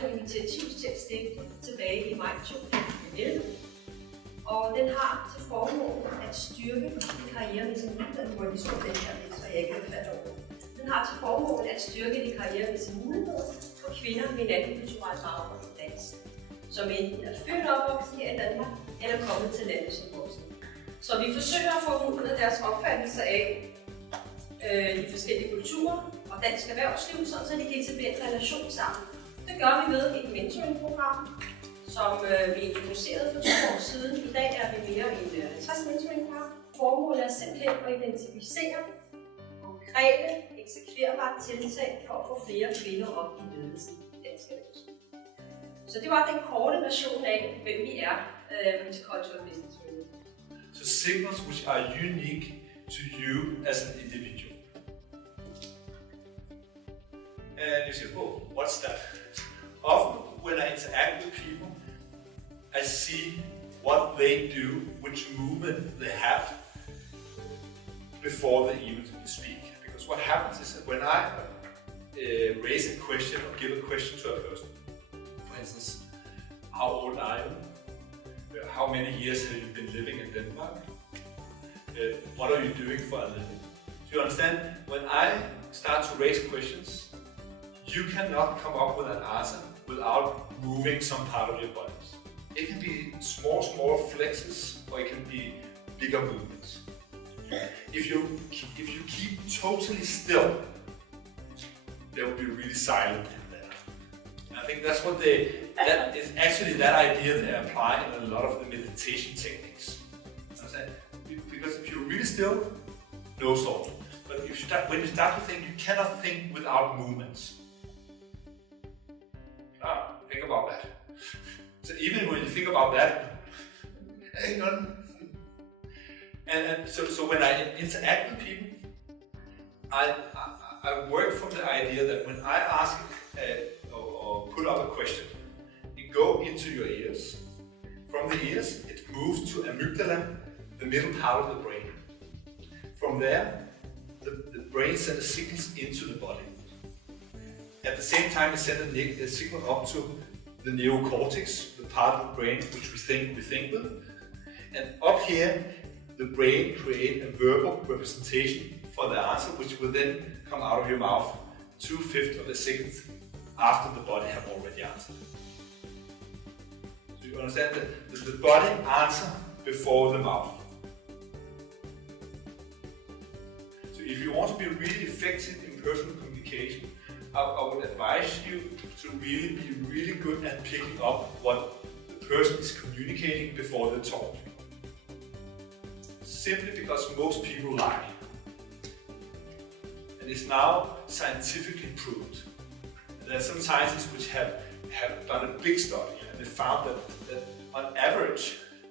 tog initiativ til at stifte tilbage i maj 2011. Og den har til formål at styrke de karrieremæssige muligheder. Nu må de så den her lidt, så jeg ikke er færdig over. Den har til formål at styrke de karrieremæssige muligheder for kvinder med en anden kulturel baggrund end dansk, som enten er født og opvokset her i Danmark, eller kommet til landet som voksne. Så vi forsøger at få udnyttet deres opfattelse af de forskellige kulturer og dansk erhvervsliv, så de kan etablere en relation sammen. Det gør vi med et mentoringprogram, som vi introducerede for 2 år siden. I dag er vi mere end 50 mentoringpar. Formålet er simpelthen at identificere konkrete, eksekverbare tiltag for at få flere kvinder op i ledelsen i dansk erhvervsliv. Så det var den korte version af, hvem vi er Multicultural Business Women. So signals which are unique to you as an individual. And you say, oh, what's that? Often when I interact with people, I see what they do, which movement they have before they even speak. Because what happens is that when I raise a question or give a question to a person, for instance, how old are you? How many years have you been living in Denmark? What are you doing for a living? Do you understand? When I start to raise questions, you cannot come up with an answer without moving some part of your bodies. It can be small flexes, or it can be bigger movements. If you keep totally still, there will be really silent in there. And I think that's what that is actually that idea they apply in a lot of the meditation techniques. Understand? Because if you're really still, no thought. But when you start to think, you cannot think without movements. Think about that. So even when you think about that, hang on. And so when I interact with people, I work from the idea that when I ask or put up a question, it goes into your ears. From the ears, it moves to amygdala, the middle part of the brain. From there, the brain sends signals into the body. At the same time, it sends a signal up to the neocortex, the part of the brain which we think with. And up here, the brain creates a verbal representation for the answer, which will then come out of your mouth 2/5 of a second after the body have already answered. So you understand that the body answers before the mouth. So if you want to be really effective in personal communication, I would advise you to really be really good at picking up what the person is communicating before they talk. Simply because most people lie. And it's now scientifically proved. There are some scientists which have done a big study, and they found that on average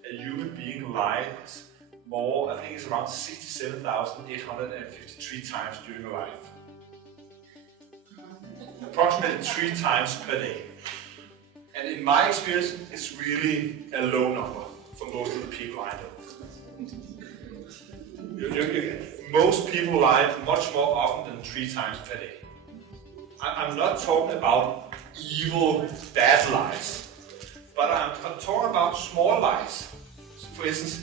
a human being lies more, I think it's around 67,853 times during a life. Approximately 3 times per day. And in my experience, it's really a low number for most of the people I know. Most people lie much more often than 3 times per day. I'm not talking about evil, bad lies, but I'm talking about small lies. So for instance,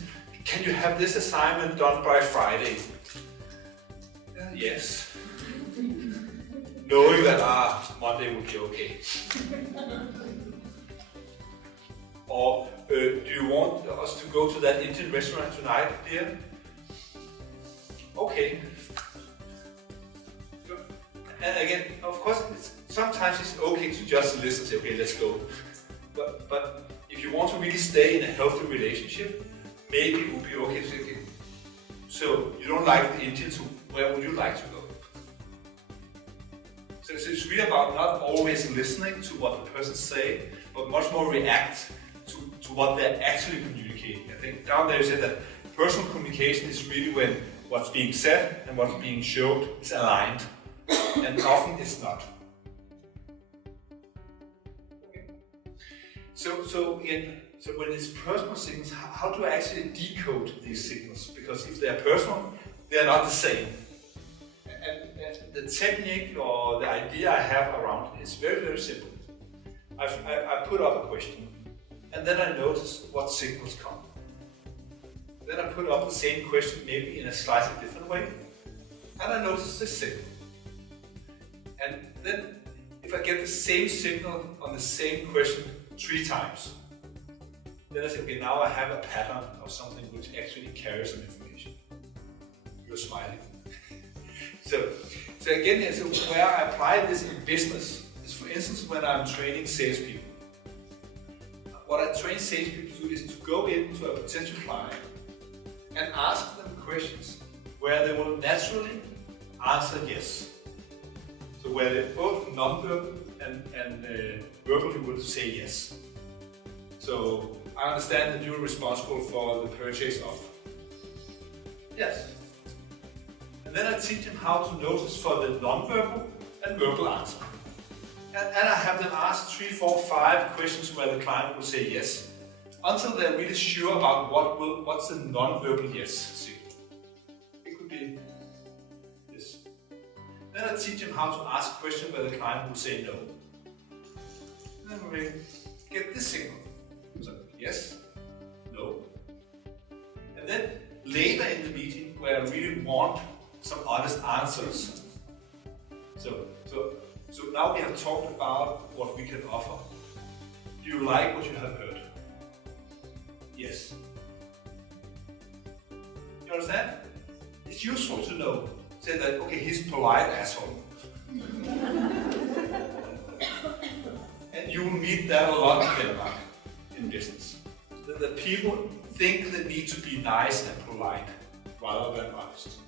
can you have this assignment done by Friday? Yes. Knowing that Monday will be okay. Or do you want us to go to that Indian restaurant tonight, dear? Okay. And again, of course, sometimes it's okay to just listen and say, okay, let's go. But if you want to really stay in a healthy relationship, maybe it would be okay to say, okay, so you don't like the Indians, where would you like to go? So it's really about not always listening to what the person say, but much more react to what they're actually communicating. I think down there you said that personal communication is really when what's being said and what's being showed is aligned, and often it's not. So when it's personal signals, how do I actually decode these signals? Because if they are personal, they are not the same. And the technique or the idea I have around it is very, very simple. I put up a question, and then I notice what signals come. Then I put up the same question, maybe in a slightly different way, and I notice the signal. And then, if I get the same signal on the same question 3 times, then I say, okay, now I have a pattern of something which actually carries some information. You're smiling. So again, so where I apply this in business is, for instance, when I'm training salespeople. What I train salespeople to do is to go into a potential client and ask them questions where they will naturally answer yes. So where they both non-verbal and verbally would say yes. So I understand that you're responsible for the purchase of. Yes. And then I teach them how to notice for the non-verbal and verbal answer. And I have them ask 3, 4, 5 questions where the client will say yes, until they're really sure about what's the non-verbal yes signal. It could be this. Then I teach them how to ask questions where the client will say no. Then we get this signal. So yes, no. And then later in the meeting, where I really want some honest answers. So now we have talked about what we can offer. Do you like what you have heard? Yes. You understand? It's useful to know. Say that, okay, he's polite asshole. And you will meet that a lot in Denmark, in business. That people think they need to be nice and polite rather than honest.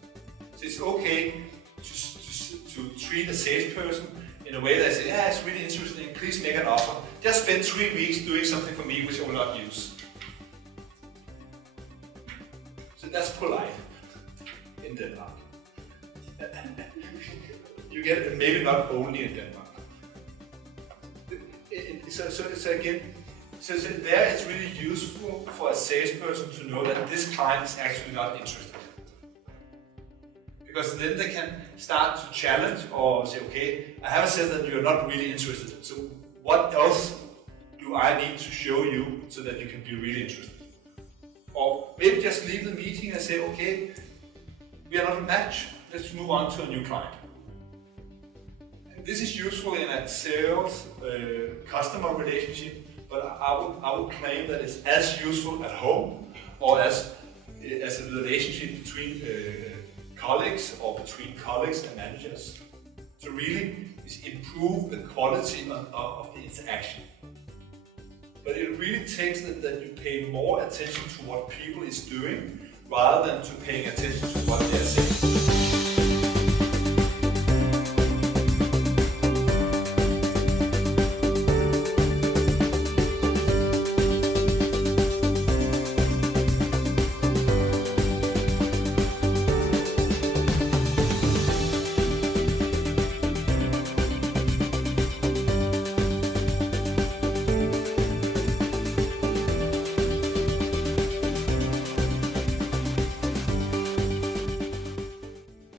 So it's okay to treat a salesperson in a way that says, yeah, it's really interesting, please make an offer. Just spend 3 weeks doing something for me which I will not use. So that's polite in Denmark. You get it, maybe not only in Denmark. So again, so there it's really useful for a salesperson to know that this client is actually not interested. Because then they can start to challenge or say, okay, I have said that you're not really interested, so what else do I need to show you so that you can be really interested? Or maybe just leave the meeting and say, okay, we are not a match, let's move on to a new client. And this is useful in a sales customer relationship, but I would claim that it's as useful at home or as a relationship between colleagues or between colleagues and managers to really improve the quality of the interaction. But it really takes that you pay more attention to what people is doing rather than to paying attention to what they are saying.